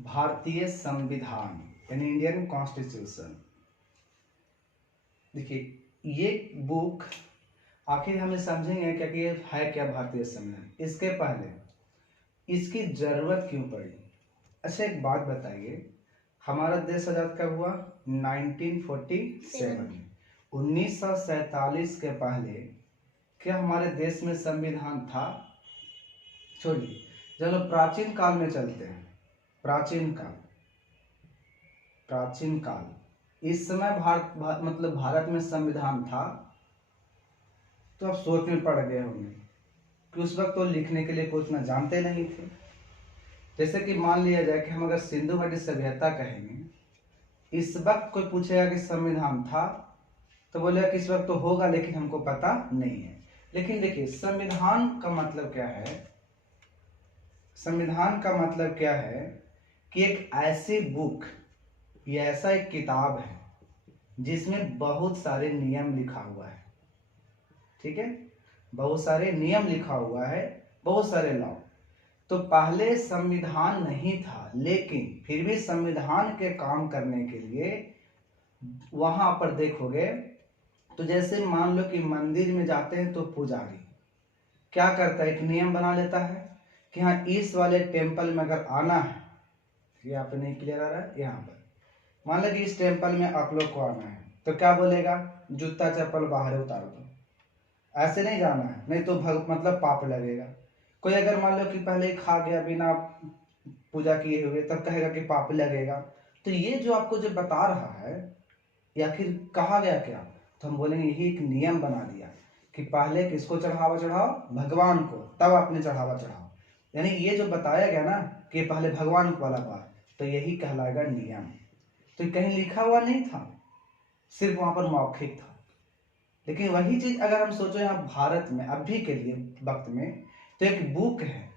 भारतीय संविधान यानी इंडियन कॉन्स्टिट्यूशन। देखिए ये बुक आखिर हमें समझेंगे क्या कि ये है क्या भारतीय संविधान। इसके पहले इसकी जरूरत क्यों पड़ी। अच्छा एक बात बताइए, हमारा देश आजाद कब हुआ? 1947 में। 1947 के पहले क्या हमारे देश में संविधान था? छोड़िए, चलो प्राचीन काल में चलते हैं। प्राचीन काल इस समय भारत में संविधान था? तो आप सोच में पड़ गए होंगे कि उस वक्त तो लिखने के लिए कुछ उतना जानते नहीं थे। जैसे कि मान लिया जाए कि हम अगर सिंधु घाटी सभ्यता कहेंगे, इस वक्त कोई पूछेगा कि संविधान था तो बोलेगा कि इस वक्त तो होगा लेकिन हमको पता नहीं है। लेकिन देखिए संविधान का मतलब क्या है? संविधान का मतलब क्या है कि एक ऐसी बुक या ऐसा एक किताब है जिसमें बहुत सारे नियम लिखा हुआ है। ठीक है, बहुत सारे नियम लिखा हुआ है, बहुत सारे लॉ। तो पहले संविधान नहीं था, लेकिन फिर भी संविधान के काम करने के लिए वहां पर देखोगे तो जैसे मान लो कि मंदिर में जाते हैं तो पुजारी क्या करता है, एक नियम बना लेता है कि हाँ इस वाले टेम्पल में अगर आना है, यहाँ पे नहीं क्लियर आ रहा है, यहाँ पर मान लो कि इस टेम्पल में आप लोग को आना है तो क्या बोलेगा, जूता चप्पल बाहर उतार दो, ऐसे नहीं जाना है, नहीं तो मतलब पाप लगेगा। कोई अगर मान लो कि पहले ही खा गया बिना पूजा किए हुए तब कहेगा कि पाप लगेगा। तो ये जो आपको जो बता रहा है या फिर कहा गया क्या, तो हम बोलेंगे यही एक नियम बना दिया कि पहले किसको चढ़ावा चढ़ाओ, भगवान को, तब आपने चढ़ावा चढ़ाओ। यानी ये जो बताया गया ना कि पहले भगवान को वाला बात, तो यही कहलाएगा नियम। तो कहीं लिखा हुआ नहीं था, सिर्फ वहां पर मौखिक था। लेकिन वही चीज अगर हम सोचो यहाँ भारत में अभी के लिए वक्त में, तो एक बुक है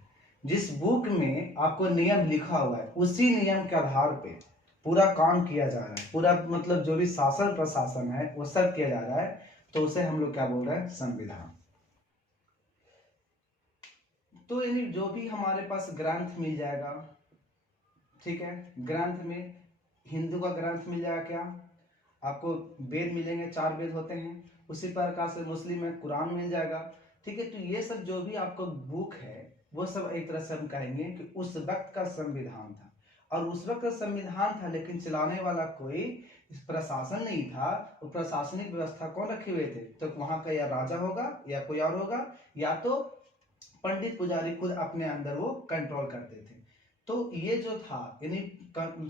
जिस बुक में आपको नियम लिखा हुआ है, उसी नियम के आधार पे पूरा काम किया जा रहा है, पूरा मतलब जो भी शासन प्रशासन है वो सब किया जा रहा है, तो उसे हम लोग क्या बोल रहे हैं, संविधान। तो यानी जो भी हमारे पास ग्रंथ मिल जाएगा, ठीक है, ग्रंथ में हिंदू का ग्रंथ मिल जाएगा, क्या आपको वेद मिलेंगे, 4 वेद होते हैं। उसी प्रकार से मुस्लिम में कुरान मिल जाएगा। ठीक है, तो ये सब जो भी आपको बुक है वो सब एक तरह से हम कहेंगे कि उस वक्त का संविधान था। और उस वक्त का संविधान था लेकिन चलाने वाला कोई प्रशासन नहीं था। वो प्रशासनिक व्यवस्था कौन रखे हुए थे, तो वहां का या राजा होगा या कोई और होगा, या तो पंडित पुजारी खुद अपने अंदर वो कंट्रोल करते थे। तो ये जो था यानी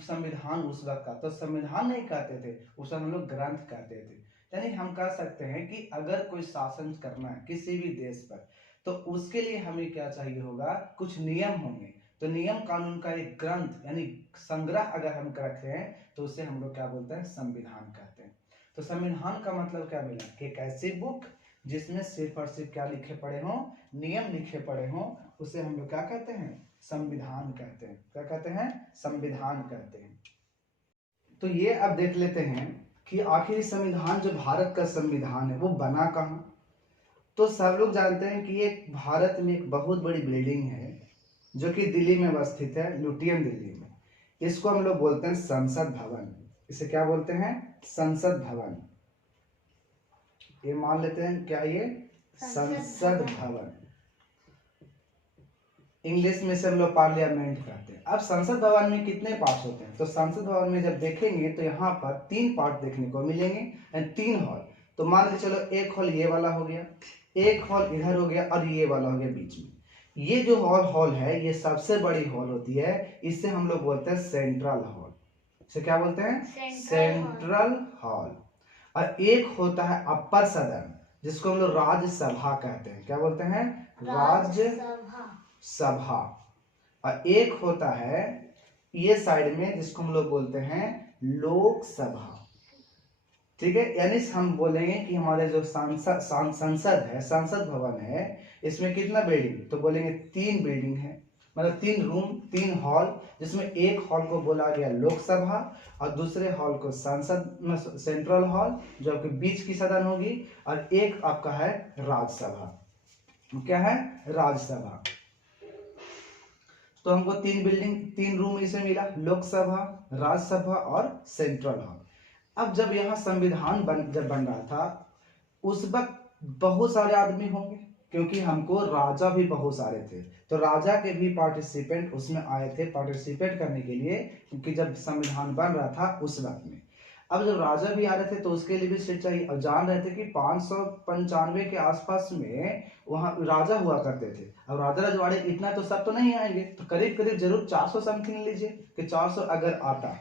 संविधान उस वक्त का, तो संविधान नहीं कहते थे, उसे हम लोग ग्रंथ कहते थे। यानी हम कह सकते हैं कि अगर कोई शासन करना है किसी भी देश पर, तो उसके लिए हमें क्या चाहिए होगा, कुछ नियम होंगे। तो नियम कानून का एक ग्रंथ यानी संग्रह अगर हम रखते हैं तो उसे हम लोग क्या बोलते हैं, संविधान कहते हैं। तो संविधान का मतलब क्या मिला कि एक ऐसी बुक जिसमें सिर्फ और सिर्फ क्या लिखे पड़े हों, नियम लिखे पड़े हों, उसे हम लोग क्या कहते हैं, संविधान कहते हैं। क्या कहते हैं, संविधान कहते हैं। तो ये अब देख लेते हैं कि आखिर संविधान जो भारत का संविधान है वो बना कहाँ। तो सब लोग जानते हैं कि एक भारत में एक बहुत बड़ी बिल्डिंग है जो कि दिल्ली में अवस्थित है, लुटियन दिल्ली में। इसको हम लोग बोलते हैं संसद भवन। इसे क्या बोलते हैं, संसद भवन। ये मान लेते हैं क्या, ये संसद भवन। इंग्लिश में से हम लोग पार्लियामेंट कहते हैं। अब संसद भवन में कितने पार्ट होते हैं, तो संसद भवन में जब देखेंगे तो यहाँ पर 3 पार्ट देखने को मिलेंगे, 3 हॉल। तो मान के चलो एक हॉल ये वाला हो गया, एक हॉल इधर हो गया और ये वाला हो गया बीच में। ये जो हॉल है ये सबसे बड़ी हॉल होती है, इसे हम लोग बोलते हैं सेंट्रल हॉल। इसे क्या बोलते हैं, सेंट्रल हॉल। और एक होता है अपर सदन जिसको हम लोग राज्यसभा कहते हैं। क्या बोलते हैं, राज्य सभा। और एक होता है ये साइड में जिसको हम लोग बोलते हैं लोकसभा। ठीक है, यानी हम बोलेंगे कि हमारे जो संसद है, संसद भवन है, इसमें कितना बिल्डिंग, तो बोलेंगे 3 बिल्डिंग है, मतलब 3 रूम, 3 हॉल, जिसमें एक हॉल को बोला गया लोकसभा और दूसरे हॉल को संसद सेंट्रल हॉल जो आपके बीच की सदन होगी, और एक आपका है राज्यसभा। क्या है, राज्यसभा। तो हमको 3 रूम इसमें मिला, लोकसभा, राज्यसभा और सेंट्रल हॉल। अब जब यहाँ संविधान जब बन रहा था उस वक्त बहुत सारे आदमी होंगे, क्योंकि हमको राजा भी बहुत सारे थे, तो राजा के भी पार्टिसिपेंट उसमें आए थे पार्टिसिपेट करने के लिए, क्योंकि जब संविधान बन रहा था उस वक्त में। अब जब राजा भी आ रहे थे तो उसके लिए भी सीट चाहिए। अब जान रहे थे कि 595 के आसपास में वहां राजा हुआ करते थे। अब राजा रजवाड़े इतना तो सब तो नहीं आएंगे, तो करीब करीब जरूर 400 समथिंग लीजिए कि 400 अगर आता,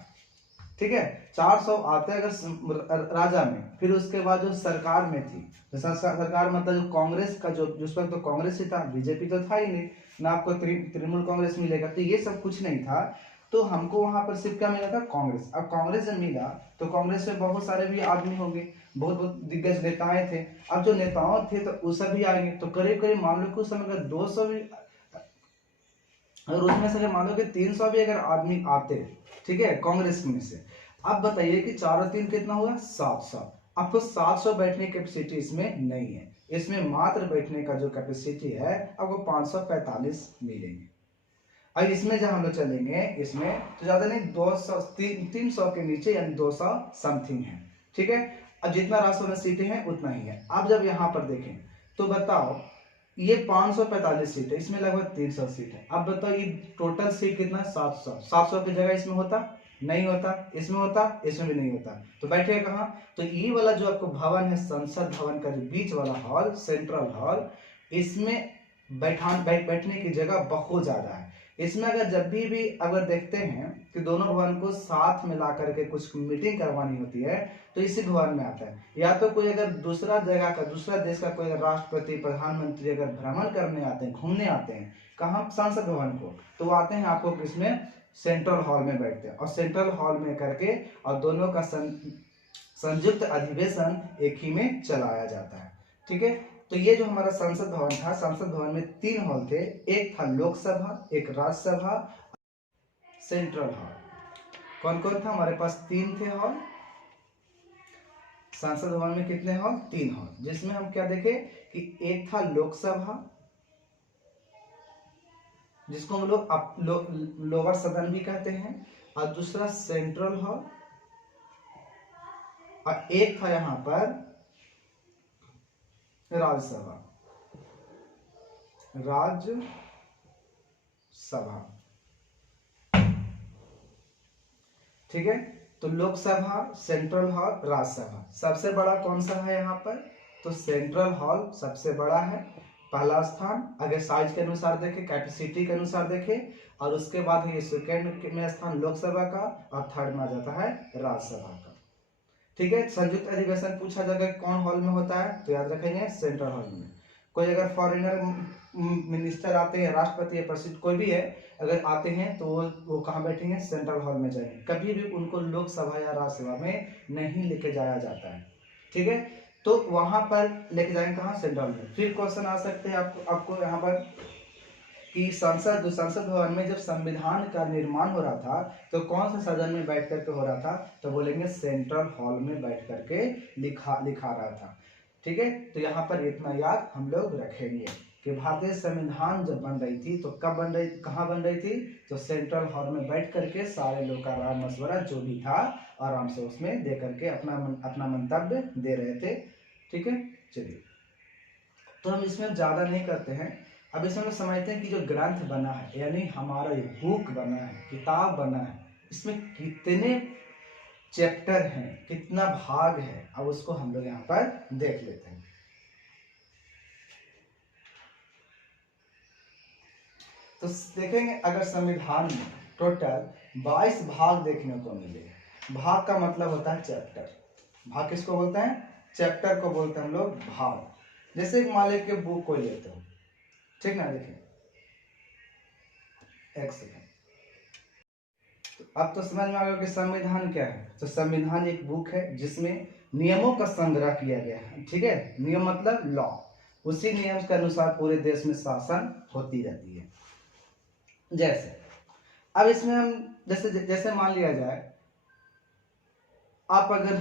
ठीक है, 400 आते अगर राजा में, फिर उसके बाद जो सरकार में थी, सरकार मतलब जो कांग्रेस का जो उस वक्त तो कांग्रेस ही था, बीजेपी तो था ही नहीं ना, आपको तृणमूल कांग्रेस मिलेगा, तो ये सब कुछ नहीं था। तो हमको वहां पर सिर्फ क्या मिला था, कांग्रेस। अब कांग्रेस जब मिला तो कांग्रेस में बहुत सारे भी आदमी होंगे, बहुत बहुत दिग्गज नेताएं थे। अब जो नेताओं थे तो वो सब भी आएंगे, तो करीब करीब मान लो कुछ समय अगर 200 भी, अगर उसमें से मान लो कि 300 भी अगर आदमी आते, ठीक है, कांग्रेस में से। अब बताइए कि 4 और 3 कितना हुआ, 700। आपको 700 बैठने की कैपेसिटी इसमें नहीं है, इसमें मात्र बैठने का जो कैपेसिटी है आपको 545 मिलेंगे। अब इसमें जब हम लोग चलेंगे इसमें तो ज्यादा नहीं, 200 300 के नीचे यानी 200 समथिंग है, ठीक है। अब जितना राष्ट्रसभा में सीटें हैं उतना ही है। अब जब यहाँ पर देखें तो बताओ ये 545 सीट है, इसमें लगभग 300 सीट है। अब बताओ ये टोटल सीट कितना, 700। 700 की जगह इसमें होता, नहीं होता, इसमें होता, इसमें भी नहीं होता, तो बैठेगा कहाँ, तो ये वाला जो आपको भवन है संसद भवन का जो बीच वाला हॉल, सेंट्रल हॉल, इसमें बैठने की जगह बहुत ज्यादा है। इसमें अगर जब भी अगर देखते हैं कि दोनों भवन को साथ में ला करके कुछ मीटिंग करवानी होती है तो इसी भवन में आता है। या तो कोई अगर दूसरा जगह का, दूसरा देश का कोई राष्ट्रपति, प्रधानमंत्री अगर भ्रमण करने आते हैं, घूमने आते हैं कहाँ, संसद भवन को, तो वो आते हैं आपको किसमें, सेंट्रल हॉल में बैठते हैं, और सेंट्रल हॉल में करके और दोनों का संयुक्त अधिवेशन एक ही में चलाया जाता है, ठीक है। तो ये जो हमारा संसद भवन था, संसद भवन में 3 हॉल थे, एक था लोकसभा, एक राज्यसभा, सेंट्रल हॉल। कौन कौन था हमारे पास, 3 थे हॉल। संसद भवन में कितने हॉल, 3 हॉल, जिसमें हम क्या देखे कि एक था लोकसभा, जिसको हम लोग लोअर सदन भी कहते हैं, और दूसरा सेंट्रल हॉल, और एक था यहां पर राज्यसभा, ठीक है। तो लोकसभा, सेंट्रल हॉल, राज्यसभा, सबसे बड़ा कौन सा है यहाँ पर, तो सेंट्रल हॉल सबसे बड़ा है, पहला स्थान अगर साइज के अनुसार देखें, कैपेसिटी के अनुसार देखें, और उसके बाद ये सेकेंड में स्थान लोकसभा का, और थर्ड में आ जाता है राज्यसभा का, ठीक है। संयुक्त अधिवेशन पूछा जाएगा कौन हॉल में होता है, तो याद रखेंगे सेंट्रल हॉल में। कोई अगर फॉरेनर मिनिस्टर आते हैं, राष्ट्रपति या प्रसिद्ध कोई भी है अगर आते हैं तो वो कहाँ बैठेंगे, सेंट्रल हॉल में जाएंगे। कभी भी उनको लोकसभा या राज्यसभा में नहीं लेके जाया जाता है, ठीक है। तो वहां पर लेके जाएंगे कहाँ, सेंट्रल में। फिर क्वेश्चन आ सकते हैं आपको यहाँ पर कि संसद भवन में जब संविधान का निर्माण हो रहा था तो कौन सा सदन में बैठ करके हो रहा था, तो बोलेंगे सेंट्रल हॉल में बैठ करके लिखा रहा था, ठीक है। तो यहाँ पर इतना याद हम लोग रखेंगे कि भारतीय संविधान जब बन रही थी तो कब बन रही, कहाँ बन रही थी, तो सेंट्रल हॉल में बैठ करके सारे लोग का राय मशवरा जो भी था आराम से उसमें दे करके अपना मंतव्य दे रहे थे, ठीक है। चलिए, तो हम इसमें ज्यादा नहीं करते हैं। अब इसमें हम समझते हैं कि जो ग्रंथ बना है, यानी हमारा ये बुक बना है, किताब बना है, इसमें कितने चैप्टर हैं, कितना भाग है, अब उसको हम लोग यहाँ पर देख लेते हैं। तो देखेंगे अगर संविधान में टोटल 22 भाग देखने को मिले, भाग का मतलब होता है चैप्टर, भाग किसको बोलते हैं, चैप्टर को बोलते हैं हम लोग भाग। जैसे मान लीजिए कि बुक को लेते हो, ठीक ना, देखिए एक सेकेंड, तो अब तो समझ में आ गया कि संविधान क्या है। तो संविधान एक बुक है जिसमें नियमों का संग्रह किया गया है, ठीक है। नियम मतलब लॉ, उसी नियम के अनुसार पूरे देश में शासन होती रहती है। जैसे अब इसमें हम जैसे जैसे मान लिया जाए आप अगर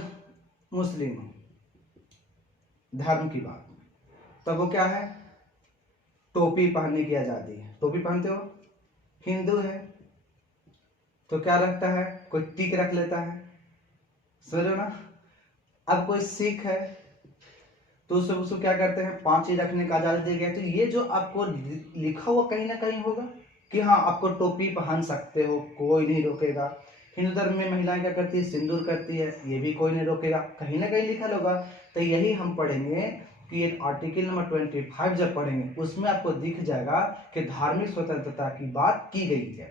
मुस्लिम हो, धर्म की बात में, तब वो क्या है, टोपी पहनने की आजादी है। टोपी पहनते हो, हिंदू है तो क्या रखता है, कोई टिक रख लेता है, समझो ना। अब कोई सिख है तो उसको क्या करते हैं, 5 ही रखने का आजादी दी गई है। तो ये जो आपको लिखा हुआ कहीं ना कहीं होगा कि हाँ आपको टोपी पहन सकते हो, कोई नहीं रोकेगा। हिंदू धर्म में महिलाएं क्या करती है, सिंदूर करती है, ये भी कोई नहीं रोकेगा, कहीं ना कहीं लिखा होगा। तो यही हम पढ़ेंगे कि ये आर्टिकल नंबर 25 जब पढ़ेंगे उसमें आपको दिख जाएगा कि धार्मिक स्वतंत्रता की बात की गई है।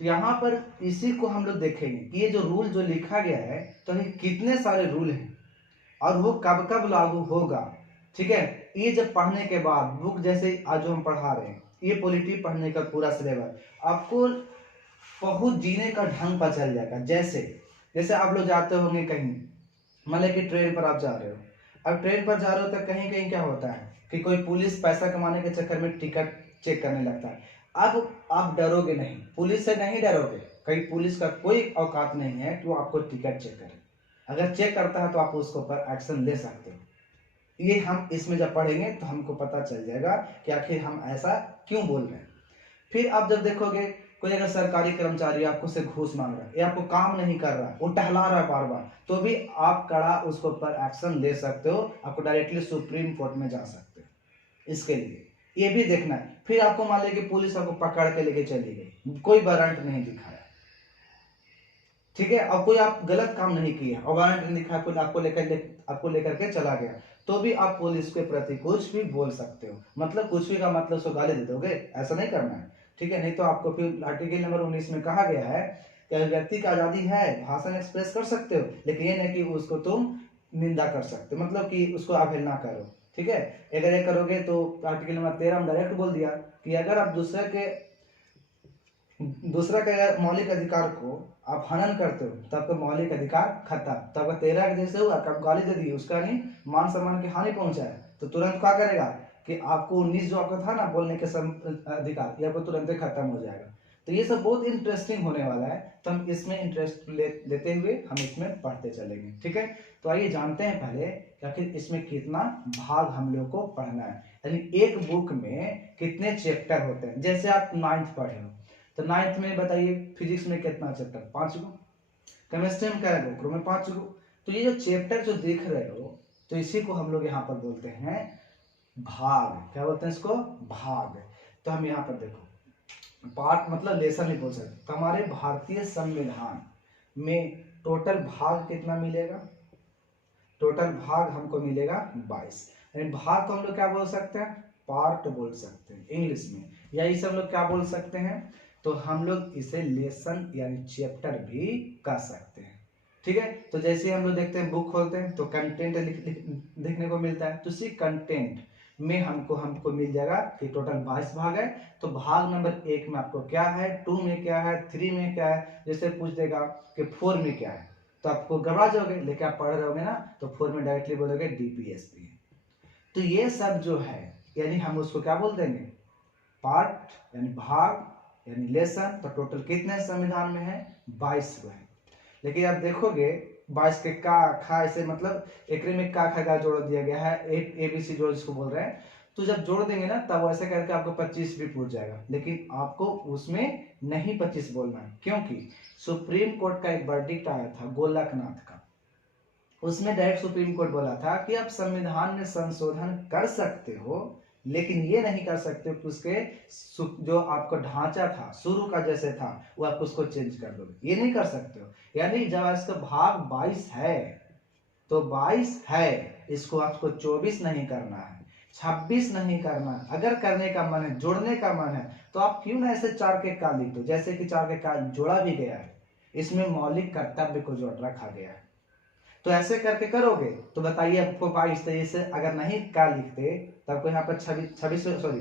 तो यहाँ पर इसी को हम लोग देखेंगे कि ये जो रूल जो लिखा गया है तो ये कितने सारे रूल हैं और वो कब कब लागू होगा, ठीक है। ये जब पढ़ने के बाद बुक जैसे आज जो हम पढ़ा रहे हैं, ये पॉलिटी पढ़ने का पूरा सिलेबस आपको बहुत जीने का ढंग पता चल जाएगा। जैसे जैसे आप लोग जाते होंगे कहीं, मान लो कि ट्रेन पर आप जा रहे हो, अब ट्रेन पर जा रहे हो तो कहीं कहीं क्या होता है कि कोई पुलिस पैसा कमाने के चक्कर में टिकट चेक करने लगता है। अब आप डरोगे नहीं, पुलिस से नहीं डरोगे, कहीं पुलिस का कोई औकात नहीं है कि वो आपको टिकट चेक करे। अगर चेक करता है तो आप उसके ऊपर एक्शन ले सकते हो। ये हम इसमें जब पढ़ेंगे तो हमको पता चल जाएगा कि आखिर हम ऐसा क्यों बोल रहे हैं। फिर आप जब देखोगे कोई अगर सरकारी कर्मचारी आपको से घूस मांग रहा है या आपको काम नहीं कर रहा है, वो टहला रहा है बार बार, तो भी आप कड़ा उसके ऊपर एक्शन ले सकते हो, आपको डायरेक्टली सुप्रीम कोर्ट में जा सकते हो। इसके लिए ये भी देखना है। फिर आपको मान लीजिए कि पुलिस आपको पकड़ के लेके चली गई, कोई वारंट नहीं दिखाया, ठीक है, और कोई आप गलत काम नहीं किया और वारंट नहीं दिखाया, कोई आपको लेकर के चला गया, तो भी आप पुलिस के प्रति कुछ भी बोल सकते हो। मतलब कुछ भी का मतलब उसको गाली दे दोगे, ऐसा नहीं करना है, ठीक है। नहीं तो आपको फिर आर्टिकल नंबर 19 में कहा गया है कि व्यक्ति की आजादी है, भाषण एक्सप्रेस कर सकते हो, लेकिन ये नहीं कि उसको तुम निंदा कर सकते हो, मतलब कि उसको अवहेलना करो, ठीक है। अगर ये करोगे तो आर्टिकल नंबर 13 में डायरेक्ट बोल दिया कि अगर आप दूसरा के अगर मौलिक अधिकार को आप हनन करते हो तो आपका मौलिक अधिकार खत्म। तो आपका 13 के जैसे हुआ, आप गाली दे दी, उसका नहीं मान सम्मान की हानि पहुंचाया, तो तुरंत क्या करेगा कि आपको 19 जो आपका था ना बोलने के अधिकार, ये आपको तुरंत ही खत्म हो जाएगा। तो ये सब बहुत इंटरेस्टिंग होने वाला है, तो हम इसमें इंटरेस्ट लेते हुए हम इसमें पढ़ते चलेंगे, ठीक है। तो आइए जानते हैं पहले कि आखिर इसमें कितना भाग हम लोग को पढ़ना है, यानी एक बुक में कितने चैप्टर होते हैं। जैसे आप 9th पढ़े हो तो 9th में बताइए फिजिक्स में कितना चैप्टर, 5 गो, केमिस्ट्री में क्या गो में 5 गो। तो ये जो चैप्टर जो देख रहे हो तो इसी को हम लोग यहाँ पर बोलते हैं भाग। क्या बोलते हैं इसको, भाग। तो हम यहाँ पर देखो पार्ट मतलब लेसन नहीं बोल सकते। तो हमारे भारतीय संविधान में टोटल भाग कितना मिलेगा, टोटल भाग हमको मिलेगा 22। यानी भाग को हम लोग क्या बोल सकते हैं, पार्ट बोल सकते हैं इंग्लिश में, या इसे हम लोग क्या बोल सकते हैं, तो हम लोग इसे लेसन यानी चैप्टर भी कह सकते हैं, ठीक है। तो जैसे हम लोग देखते हैं बुक खोलते हैं तो कंटेंट देखने को मिलता है, तो उसी कंटेंट में हमको मिल जाएगा कि टोटल 22 भाग है। तो भाग नंबर 1 में आपको क्या है, 2 में क्या है, 3 में क्या है, जैसे पूछ देगा कि 4 में क्या है तो आपको घबरा जाओगे, लेकिन आप पढ़ रहे होगे ना तो 4 में डायरेक्टली बोलोगे डीपीएसपी। तो ये सब जो है यानी हम उसको क्या बोल देंगे, पार्ट यानी भाग यानी लेसन। तो टोटल कितने संविधान में है, 22 है। लेकिन आप देखोगे 22 के का खा ऐसे मतलब एक में का खा का जोड़ दिया गया है, ABC जोड़ जिसको बोल रहे हैं। तो जब जोड़ देंगे ना तब ऐसे करके आपको 25 भी पूछ जाएगा, लेकिन आपको उसमें नहीं 25 बोलना है, क्योंकि सुप्रीम कोर्ट का एक वर्डिक्ट आया था गोलकनाथ का, उसमें डायरेक्ट सुप्रीम कोर्ट बोला था कि आप संविधान में संशोधन कर सकते हो, लेकिन ये नहीं कर सकते कि उसके जो आपका ढांचा था शुरू का जैसे था वो आप उसको चेंज कर दोगे, ये नहीं कर सकते हो। यानी जब इसका भाग 22 है तो 22 है, इसको आपको 24 नहीं करना है, 26 नहीं करना है। अगर करने का मन है, जोड़ने का मन है, तो आप क्यों ना ऐसे 4 के का लिख दो, जैसे कि 4 के का जोड़ा भी गया है, इसमें मौलिक कर्तव्य को जोड़ रखा गया है। तो ऐसे करके करोगे तो बताइए आपको 22 तेईस से अगर नहीं का लिखते तो आपको यहाँ पर 26 सॉरी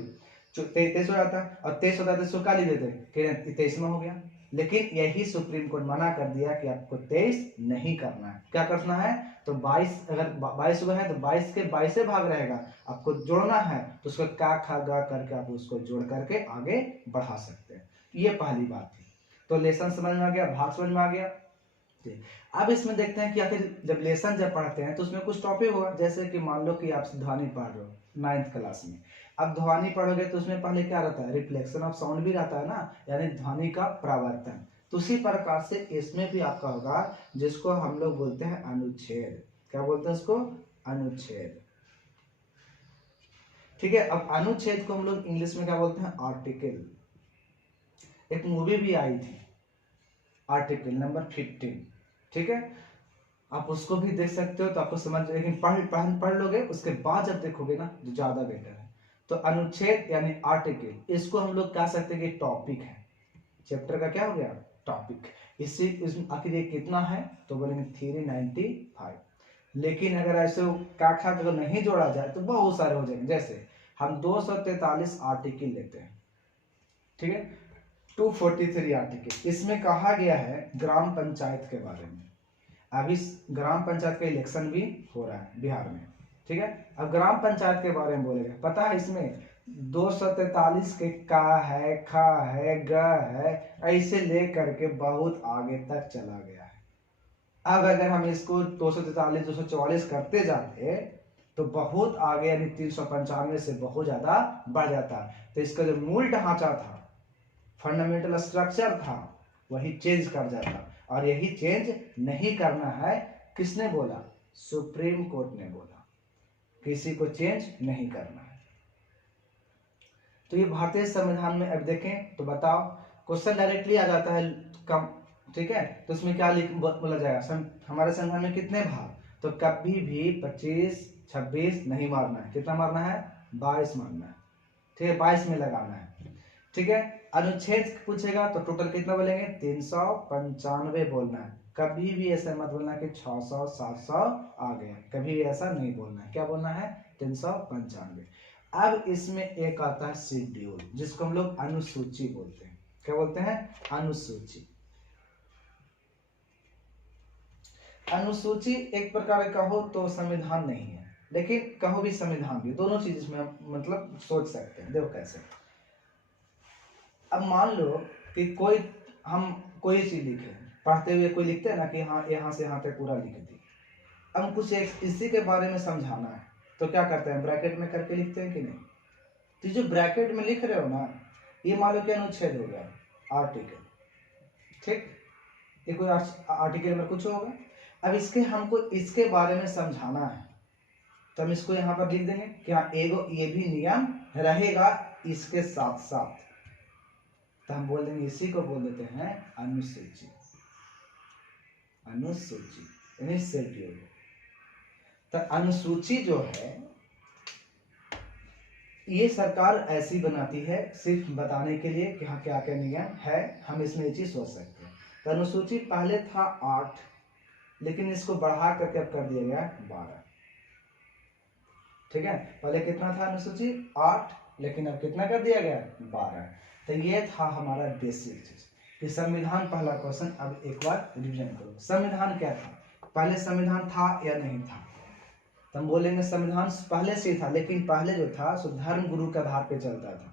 23 हो जाता, और 23 होता तो का लिख देते 23 में हो गया। लेकिन यही सुप्रीम कोर्ट मना कर दिया कि आपको 23 नहीं करना है, क्या करना है, तो 22 अगर 22 हुआ है तो 22 के 22 भाग रहेगा, आपको जोड़ना है तो उसको का खा गा करके आप उसको जोड़ करके आगे बढ़ा सकते हैं। ये पहली बात थी। तो लेसन समझ में आ गया, भाग समझ में आ गया। अब इसमें देखते हैं कि आखिर जब लेसन जब पढ़ते हैं तो उसमें कुछ टॉपिक होगा, जैसे कि मान लो कि आप ध्वनि पढ़ रहे हो 9th क्लास में, अब ध्वनि पढ़ोगे तो उसमें पहले क्या रहता है, रिफ्लेक्शन ऑफ साउंड भी रहता है ना, यानी ध्वनि का परावर्तन। तो उसी प्रकार से इसमें भी आपका होगा, जिसको हम लोग बोलते हैं अनुच्छेद। क्या बोलते हैं उसको, अनुच्छेद। ठीक है, अब अनुच्छेद को हम लोग इंग्लिश में क्या बोलते हैं, आर्टिकल। एक मूवी भी आई थी आर्टिकल नंबर 15, ठीक है, आप उसको भी देख सकते हो तो आपको समझ, लेकिन पढ़ लोगे उसके बाद जब देखोगे ना तो ज्यादा बेटर है। तो अनुच्छेद यानी आर्टिकल, इसको हम लोग कह सकते हैं कि टॉपिक है, चैप्टर का क्या हो गया, टॉपिक। इसमें आखिर ये कितना है तो बोलेंगे 395। लेकिन अगर ऐसे काखा अगर नहीं जोड़ा जाए तो बहुत सारे हो जाएंगे। जैसे हम 243 आर्टिकल लेते हैं, ठीक है, 243 आर्टिकल। इसमें कहा गया है ग्राम पंचायत के बारे में। अभी ग्राम पंचायत का इलेक्शन भी हो रहा है बिहार में, ठीक है। अब ग्राम पंचायत के बारे में बोलेगा, पता है इसमें 243 के का है, खा है, ग है, ऐसे लेकर के बहुत आगे तक चला गया है। अब अगर हम इसको 243 244 करते जाते तो बहुत आगे, यानी 395 से बहुत ज्यादा बढ़ जाता। तो इसका जो मूल ढांचा था, फंडामेंटल स्ट्रक्चर था, वही चेंज कर जाता। और यही चेंज नहीं करना है, किसने बोला, सुप्रीम कोर्ट ने बोला, किसी को चेंज नहीं करना है। तो ये भारतीय संविधान में अब देखें तो बताओ, क्वेश्चन डायरेक्टली आ जाता है कम, ठीक है। तो उसमें क्या बोला जाएगा, हमारे संविधान में कितने भाग, तो कभी भी 25 26 नहीं मारना है, कितना मारना है, 22 मारना है, ठीक है, 22 में लगाना है, ठीक है। अनुच्छेद पूछेगा तो टोटल कितना बोलेंगे, 395 बोलना है। कभी भी ऐसा मत बोलना कि 600 700 आ गया, कभी भी ऐसा नहीं बोलना है, क्या बोलना है, 395। अब इसमें एक आता है शेड्यूल, जिसको हम लोग अनुसूची बोलते हैं। क्या बोलते हैं, अनुसूची। अनुसूची एक प्रकार का कहो तो संविधान नहीं है, लेकिन कहो भी संविधान भी, दोनों चीज इसमें मतलब सोच सकते हैं। देखो कैसे, अब मान लो कि हम कोई चीज लिखे, पढ़ते हुए कोई लिखते हैं ना कि हाँ यहाँ से यहाँ तक पूरा लिख दी। अब कुछ इसी के बारे में समझाना है तो क्या करते हैं, ब्रैकेट में करके लिखते हैं कि नहीं। तो जो ब्रैकेट में लिख रहे हो ना, ये मान लो कि अनुच्छेद हो गया, आर्टिकल, ठीक, ये कोई आर्टिकल में कुछ होगा। अब इसके हमको इसके बारे में समझाना है तो हम इसको यहाँ पर लिख देंगे कि हाँ ये भी नियम रहेगा इसके साथ साथ, तो हम बोल देंगे, इसी को बोल देते हैं अनुसूची। अनुसूची यानी शेड्यूल। तो अनुसूची जो है ये सरकार ऐसी बनाती है सिर्फ बताने के लिए कि हाँ क्या क्या नियम है, हम इसमें ये चीज सोच सकते हैं। तो अनुसूची पहले था 8, लेकिन इसको बढ़ा करके अब कर दिया गया 12, ठीक है। पहले कितना था अनुसूची 8, लेकिन अब कितना कर दिया गया 12। तो ये था हमारा बेसिक चीज कि संविधान, पहला क्वेश्चन। अब एक बार रिवीजन करो, संविधान क्या था, पहले संविधान था या नहीं था। तो हम बोलेंगे संविधान पहले से था, लेकिन पहले जो था सो धर्म गुरु के आधार पर चलता था,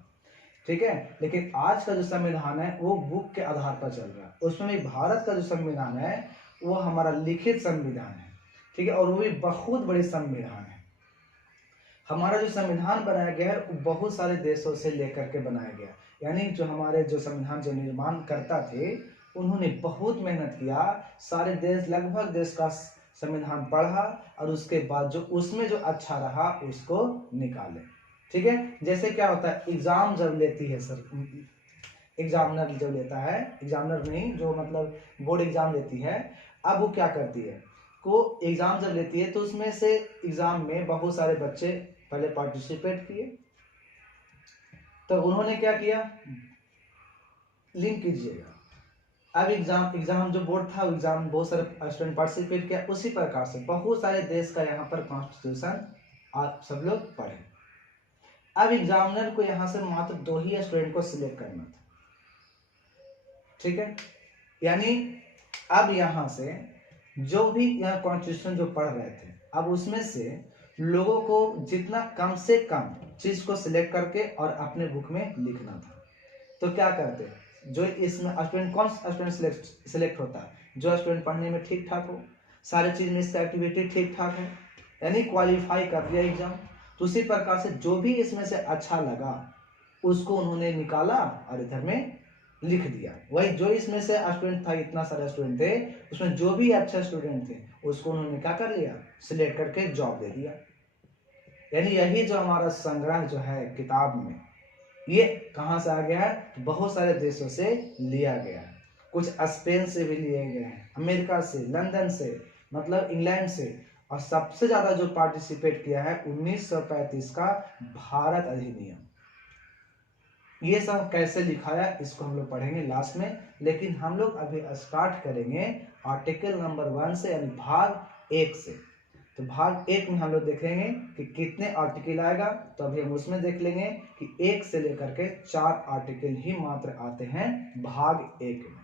ठीक है। लेकिन आज का जो संविधान है वो बुक के आधार पर चल रहा है। उसमें भी भारत का जो संविधान है वो हमारा लिखित संविधान है, ठीक है, और वो भी बहुत बड़ी संविधान है। हमारा जो संविधान बनाया गया है वो बहुत सारे देशों से लेकर के बनाया गया, यानी जो हमारे जो संविधान जो निर्माण करता थे उन्होंने बहुत मेहनत किया। सारे देश, लगभग देश का संविधान पढ़ा और उसके बाद जो उसमें जो अच्छा रहा उसको निकाले, ठीक है। जैसे क्या होता है, एग्जाम जब लेती है सर, एग्जामिनर जब लेता है, एग्जामिनर नहीं, जो मतलब बोर्ड एग्जाम लेती है, अब वो क्या करती है, को एग्जाम जब लेती है तो उसमें से एग्जाम में बहुत सारे बच्चे पहले पार्टिसिपेट किए, तो उन्होंने क्या किया, लिंक कीजिएगा। अब एग्जाम जो बोर्ड था, एग्जाम बहुत सारे स्टूडेंट पार्टिसिपेट किया, उसी प्रकार से बहुत सारे देश का यहाँ पर कॉन्स्टिट्यूशन आप सब लोग पढ़े। अब एग्जामिनर को यहाँ से मात्र 2 ही स्टूडेंट को सिलेक्ट करना था, ठीक है। यानी अब यहाँ से जो भी यहाँ कॉन्स्टिट्यूशन जो पढ़ रहे थे, अब उसमें से लोगों को जितना कम से कम चीज को सिलेक्ट करके और अपने बुक में लिखना था। तो क्या करते, जो इसमें स्टूडेंट, कौन सा स्टूडेंट सिलेक्ट होता है, जो स्टूडेंट पढ़ने में ठीक ठाक हो, सारे चीज में इसका एक्टिविटी ठीक ठाक है, यानी क्वालिफाई कर दिया एग्जाम, तो उसी प्रकार से जो भी इसमें से अच्छा लगा उसको उन्होंने निकाला और इधर में लिख दिया। वही जो इसमें से स्टूडेंट था, इतना सारे स्टूडेंट थे, उसमें जो भी अच्छे स्टूडेंट थे उसको उन्होंने क्या कर लिया, सिलेक्ट करके जॉब दे दिया। यानी यही जो हमारा संग्रह जो है किताब में, ये कहाँ से आ गया है, बहुत सारे देशों से लिया गया है। कुछ स्पेन से भी लिए गए हैं, अमेरिका से, लंदन से, मतलब इंग्लैंड से, और सबसे ज्यादा जो पार्टिसिपेट किया है 1935 का भारत अधिनियम। ये सब कैसे लिखा है इसको हम लोग पढ़ेंगे लास्ट में, लेकिन हम लोग अभी स्टार्ट करेंगे आर्टिकल नंबर 1 से, यानी भाग 1 से। तो भाग 1 में हम लोग देखेंगे कि कितने आर्टिकल आएगा, तो अभी हम उसमें देख लेंगे कि 1 से लेकर के 4 आर्टिकल ही मात्र आते हैं भाग 1 में।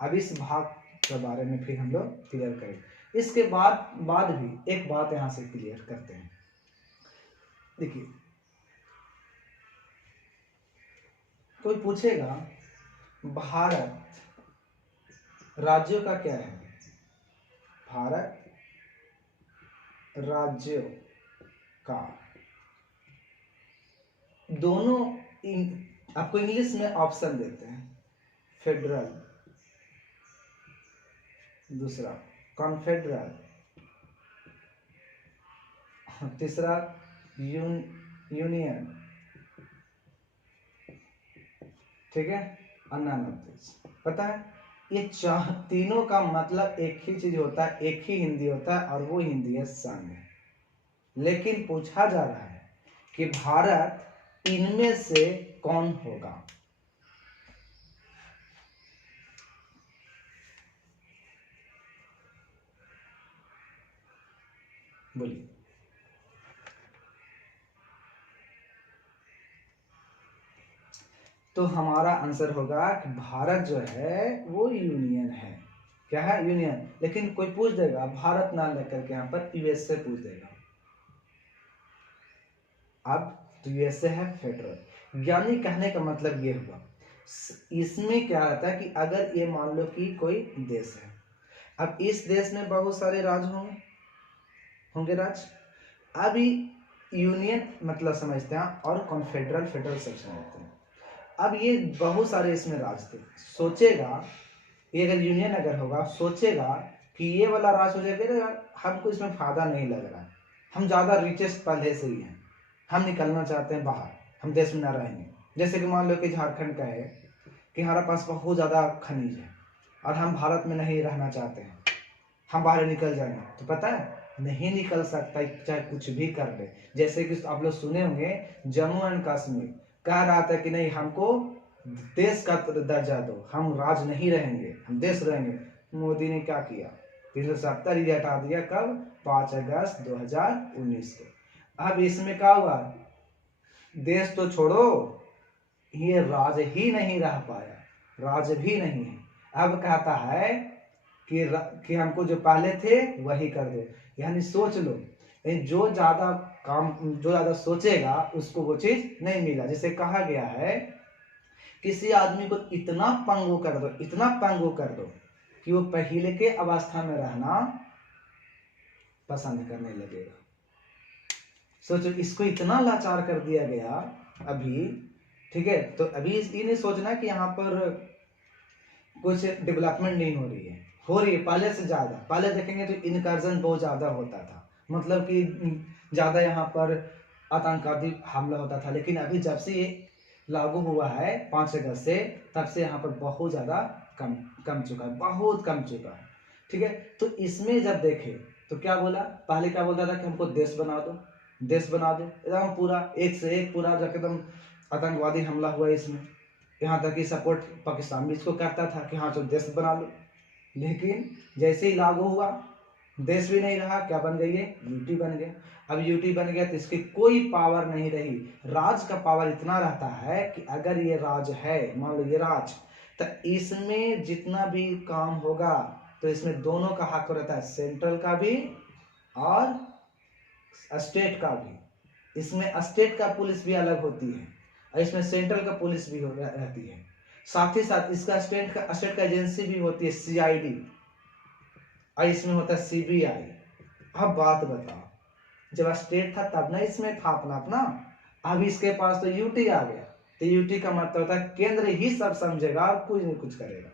अब इस भाग के बारे में फिर हम लोग क्लियर करेंगे। इसके बाद भी एक बात यहां से क्लियर करते हैं। देखिए, कोई पूछेगा भारत राज्यों का क्या है, भारत राज्यों का, दोनों आपको इंग्लिश में ऑप्शन देते हैं, फेडरल, दूसरा कॉन्फेडरल, तीसरा यूनियन, ठीक है, अन्नानादेश। पता है ये तीनों का मतलब एक ही चीज होता है, एक ही हिंदी होता है, और वो हिंदी है संघ। लेकिन पूछा जा रहा है कि भारत इनमें से कौन होगा। बोलिए। तो हमारा आंसर होगा कि भारत जो है वो यूनियन है। क्या है, यूनियन। लेकिन कोई पूछ देगा भारत ना लेकर के यहाँ पर यूएसए पूछ देगा। अब तो यूएसए है फेडरल, यानी कहने का मतलब ये हुआ, इसमें क्या रहता है कि अगर ये मान लो कि कोई देश है, अब इस देश में बहुत सारे राज्य होंगे राज्य। अभी यूनियन मतलब समझते हैं और कॉन्फेडरल फेडरल सब समझते हैं। अब ये बहुत सारे इसमें राज्य थे, सोचेगा ये अगर यूनियन अगर होगा, सोचेगा कि ये वाला राज्य हो जाएगा, हमको इसमें फायदा नहीं लग रहा है, हम ज्यादा रिचेस्ट पहले से ही हैं, हम निकलना चाहते हैं बाहर, हम देश में ना रहेंगे। जैसे कि मान लो कि झारखंड का है कि हमारे पास बहुत ज्यादा खनिज है और हम भारत में नहीं रहना चाहते हैं, हम बाहर निकल जाएंगे, तो पता है नहीं निकल सकता, चाहे कुछ भी कर ले। जैसे कि आप लोग सुने होंगे जम्मू एंड कश्मीर कह रहा था कि नहीं हमको देश का दर्जा दो, हम राज नहीं रहेंगे, हम देश रहेंगे। मोदी ने क्या किया, 370 ही हटा दिया। कब, 5 अगस्त 2019 को। अब इसमें क्या हुआ, देश तो छोड़ो, ये राज ही नहीं रह पाया, राज भी नहीं है। अब कहता है कि हमको जो पहले थे वही कर दो। यानी सोच लो, जो ज्यादा सोचेगा उसको वो चीज नहीं मिला। जैसे कहा गया है किसी आदमी को इतना पंगु कर दो, इतना पंगु कर दो कि वो पहले के अवस्था में रहना पसंद करने लगेगा। सोचो, इसको इतना लाचार कर दिया गया अभी, ठीक है। तो अभी ये नहीं सोचना कि यहाँ पर कुछ डेवलपमेंट नहीं हो रही है, हो रही है पहले से ज्यादा। पहले देखेंगे तो इनकर्जन बहुत ज्यादा होता था, मतलब कि ज्यादा यहाँ पर आतंकवादी हमला होता था। लेकिन अभी जब से ये लागू हुआ है 5 अगस्त से, तब से यहाँ पर बहुत ज्यादा कम चुका है, बहुत कम चुका है, ठीक है। तो इसमें जब देखे तो क्या बोला, पहले क्या बोलता था कि हमको देश बना दो, देश बना दो, एकदम पूरा एक से एक पूरा जाके एकदम आतंकवादी हमला हुआ इसमें। यहाँ तक कि सपोर्ट पाकिस्तान भी इसको करता था कि हाँ चलो देश बना लो। लेकिन जैसे ही लागू हुआ, देश भी नहीं रहा, क्या बन गई है, यूटी बन गया। अब यूटी बन गया तो इसकी कोई पावर नहीं रही। राज का पावर इतना रहता है कि अगर ये राज है, मान लो ये राज, तो इसमें जितना भी काम होगा तो इसमें दोनों का हक रहता है, सेंट्रल का भी और स्टेट का भी। इसमें स्टेट का पुलिस भी अलग होती है और इसमें सेंट्रल का पुलिस भी रहती है। साथ ही साथ इसका स्टेट का एजेंसी भी होती है, सीआईडी, और इसमें होता है सीबीआई। अब बात बताओ, जब स्टेट था तब ना इसमें था अपना अपना। अब इसके पास तो यूटी आ गया, तो यूटी का मतलब होता है केंद्र ही सब समझेगा और कुछ नहीं कुछ करेगा।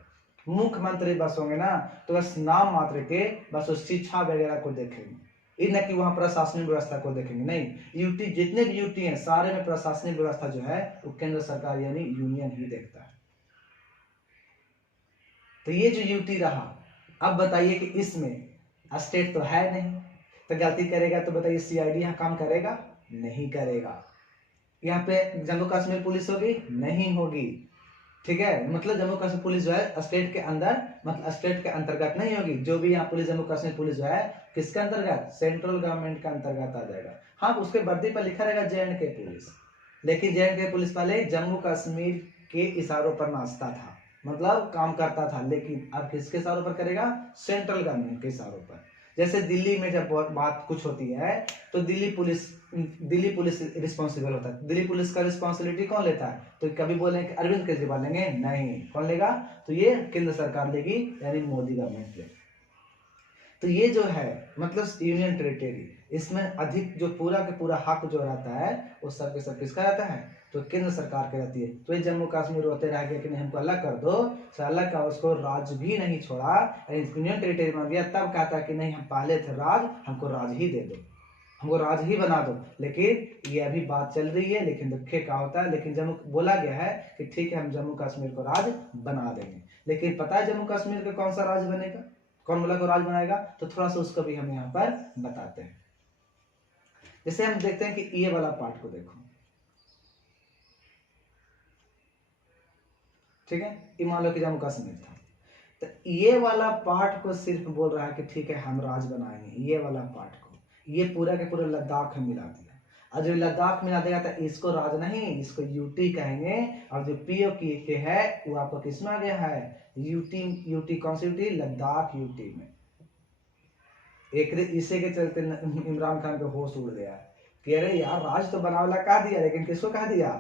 मुख्यमंत्री बस होंगे ना तो बस नाम मात्र के बस उस शिक्षा वगैरह को देखेंगे, ये न कि वहां प्रशासनिक व्यवस्था को देखेंगे। नहीं, यूटी जितने भी यूटी हैं सारे में प्रशासनिक व्यवस्था जो है वो केंद्र सरकार यानी यूनियन ही देखता है। तो ये जो यूटी रहा, अब बताइए कि इसमें स्टेट तो है नहीं, तो गलती करेगा तो बताइए सीआईडी यहाँ काम करेगा? नहीं करेगा। यहाँ पे जम्मू कश्मीर पुलिस होगी? नहीं होगी। ठीक है, मतलब जम्मू कश्मीर पुलिस जो है स्टेट के अंदर, मतलब स्टेट के अंतर्गत नहीं होगी। जो भी यहाँ पुलिस जम्मू कश्मीर पुलिस जो है किसके अंतर्गत? सेंट्रल गवर्नमेंट के अंतर्गत आ जाएगा। हाँ, उसके वर्दी पर लिखा रहेगा JNK पुलिस, लेकिन JNK पुलिस पहले जम्मू कश्मीर के इशारों पर नाचता था, मतलब काम करता था, लेकिन अब किसके इशारों पर करेगा? सेंट्रल गवर्नमेंट के इशारों पर। जैसे दिल्ली में जब बात कुछ होती है तो दिल्ली पुलिस रिस्पॉन्सिबल होता है। दिल्ली पुलिस का रिस्पॉन्सिबिलिटी कौन लेता है? तो कभी बोलेंगे कि अरविंद केजरीवाल लेंगे? नहीं, कौन लेगा? तो ये केंद्र सरकार लेगी, यानी मोदी गवर्नमेंट लेगी। तो ये जो है मतलब यूनियन टेरिटरी, इसमें अधिक जो पूरा के पूरा हक जो रहता है वो सब के सब किसका रहता है? तो केंद्र सरकार की रहती है। तो ये जम्मू कश्मीर रोते रह गया कि नहीं हमको अलग कर दो, तो अलग का उसको राज्य भी नहीं छोड़ा, यूनियन टेरिटरी बन गया। तब कहता कि नहीं हम पहले थे राज, हमको राज ही दे दो, हमको राज ही बना दो। लेकिन ये अभी बात चल रही है, लेकिन दुखे का होता है। लेकिन जम्मू बोला गया है कि ठीक है हम जम्मू कश्मीर को राज बना देंगे, लेकिन पता है जम्मू कश्मीर का कौन सा राज बनेगा, कौन बोला को राज बनाएगा? तो थोड़ा सा उसको भी हम यहाँ पर बताते हैं। जैसे हम देखते हैं कि ये वाला पार्ट को देखो, ठीक है, ये मान लो कि जम्मू कश्मीर था, तो ये वाला पार्ट को सिर्फ बोल रहा है कि ठीक है हम राज बनाएंगे। ये वाला पार्ट को ये पूरा के पूरा लद्दाख में मिला दिया, और जो लद्दाख मिला देगा तो इसको राज नहीं, इसको यूटी कहेंगे। और जो POK के है वो आपको किसमें आ गया है? यूटी कौन सी यूटी? लद्दाख यूटी में। एक इसी के चलते इमरान खान का होश उड़ गया कि अरे यार राज तो बनावला कह दिया, लेकिन किसको कह दिया?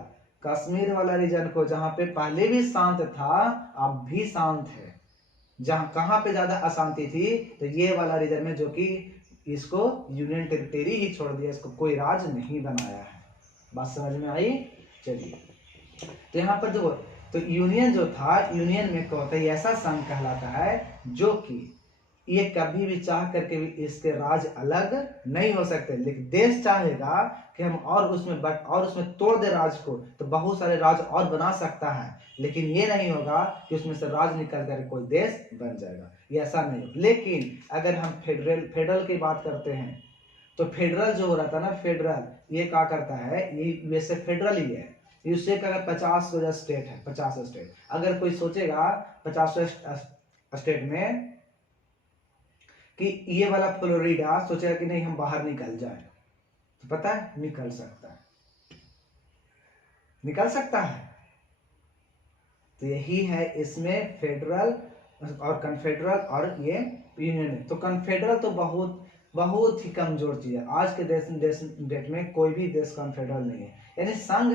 कश्मीर वाला रीजन को, जहां पे पहले भी शांत था अब भी शांत है। जहां कहां पे ज्यादा अशांति थी? तो ये वाला रीजन में, जो कि इसको यूनियन टेरिटरी ही छोड़ दिया, इसको कोई राज नहीं बनाया है। बात समझ में आई? चलिए, तो यहाँ पर जो तो यूनियन जो था, यूनियन में क्या होता है? ऐसा संघ कहलाता है जो कि ये कभी भी चाह करके भी इसके राज अलग नहीं हो सकते। लेकिन देश चाहेगा कि हम और उसमें तोड़ दे राज को, तो बहुत सारे राज और बना सकता है, लेकिन ये नहीं होगा कि उसमें से राज निकल कर कोई देश बन जाएगा, ये ऐसा नहीं होगा। लेकिन अगर हम फेडरल की बात करते हैं तो फेडरल जो हो रहा था ना, फेडरल ये क्या करता है? ये वैसे फेडरल ही है। उससे अगर 50 स्टेट है, 50 स्टेट, अगर कोई सोचेगा 50 स्टेट में कि ये वाला फ्लोरिडा सोचेगा कि नहीं हम बाहर निकल जाए, तो पता है निकल सकता है, निकल सकता है। तो यही है इसमें फेडरल और कन्फेडरल और ये यूनियन। तो कन्फेडरल तो बहुत ही कमजोर चीज है। आज के डेट में कोई भी देश कन्फेडरल नहीं है, यानी संघ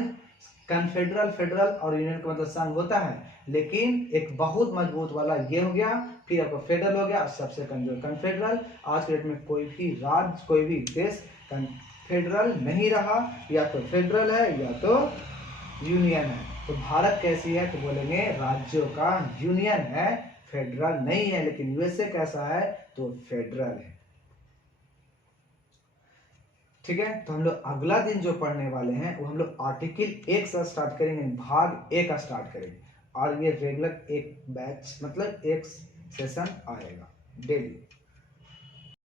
कन्फेडरल, फेडरल और यूनियन का मतलब संघ होता है, लेकिन एक बहुत मजबूत वाला ये हो गया, फिर आपको फेडरल हो गया, सबसे कमजोर कन्फेडरल। आज के डेट में कोई भी राज्य, कोई भी देश कन्फेडरल नहीं रहा, या तो फेडरल है या तो यूनियन है। तो भारत कैसी है? तो बोलेंगे राज्यों का यूनियन है, फेडरल नहीं है। लेकिन USA कैसा है? तो फेडरल है। ठीक है, तो हम लोग अगला दिन जो पढ़ने वाले हैं वो हम लोग आर्टिकल 1 से स्टार्ट करेंगे, भाग 1 का स्टार्ट करेंगे, और ये रेगुलर एक बैच मतलब एक सेशन आएगा डेली।